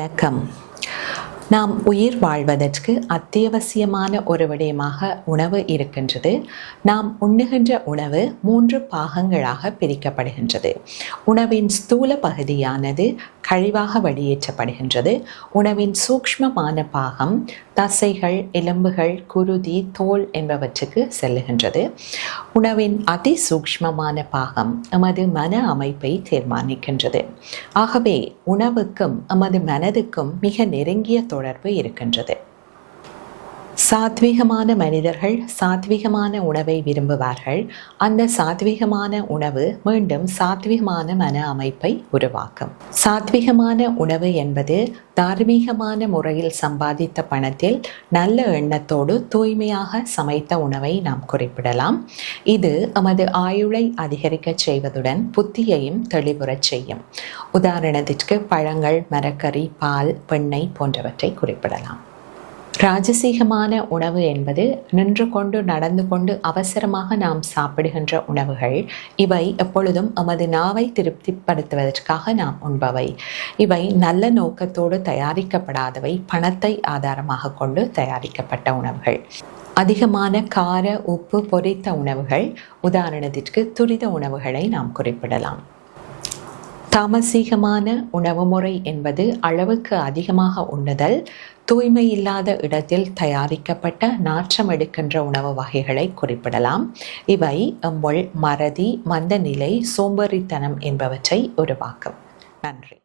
வணக்கம். நாம் உயிர் வாழ்வதற்கு அத்தியாவசியமான ஒரு விடயமாக உணவு இருக்கின்றது. நாம் உண்ணுகின்ற உணவு 3 பாகங்களாக பிரிக்கப்படுகின்றது. உணவின் ஸ்தூல பகுதியானது கழிவாக வெளியேற்றப்படுகின்றது. உணவின் சூக்ஷ்மமான பாகம் தசைகள், எலும்புகள், குருதி, தோல் என்பவற்றுக்கு செல்லுகின்றது. உணவின் அதி சூக்ஷ்மமான பாகம் எமது மன அமைப்பை தீர்மானிக்கின்றது. ஆகவே உணவுக்கும் எமது மனதுக்கும் மிக நெருங்கிய தொடர்பு இருக்கின்றது. சாத்வீகமான மனிதர்கள் சாத்வீகமான உணவை விரும்புவார்கள். அந்த சாத்வீகமான உணவு மீண்டும் சாத்வீகமான மன அமைப்பை உருவாக்கும். சாத்வீகமான உணவு என்பது தார்மீகமான முறையில் சம்பாதித்த பணத்தில் நல்ல எண்ணத்தோடு தூய்மையாக சமைத்த உணவை நாம் குறிப்பிடலாம். இது எமது ஆயுளை அதிகரிக்க செய்வதுடன் புத்தியையும் தெளிவுறச் செய்யும். உதாரணத்திற்கு பழங்கள், மரக்கறி, பால், வெண்ணெய் போன்றவற்றை குறிப்பிடலாம். ராஜசீகமான உணவு என்பது நின்று கொண்டு நடந்து கொண்டு அவசரமாக நாம் சாப்பிடுகின்ற உணவுகள். இவை எப்பொழுதும் எமது நாவை திருப்திப்படுத்துவதற்காக நாம் உண்பவை. இவை நல்ல நோக்கத்தோடு தயாரிக்கப்படாதவை, பணத்தை ஆதாரமாக கொண்டு தயாரிக்கப்பட்ட உணவுகள். அதிகமான கார, உப்பு பொரித்த உணவுகள், உதாரணத்திற்கு துரித உணவுகளை நாம் குறிப்பிடலாம். தாமசீகமான உணவு முறை என்பது அளவுக்கு அதிகமாக உண்ணுதல், தூய்மை இல்லாத இடத்தில் தயாரிக்கப்பட்ட நாற்றம் எடுக்கின்ற உணவு வகைகளை குறிப்பிடலாம். இவை எம்பொள், மறதி, மந்த நிலை, சோம்பேறித்தனம் என்பவற்றை உருவாக்கும். நன்றி.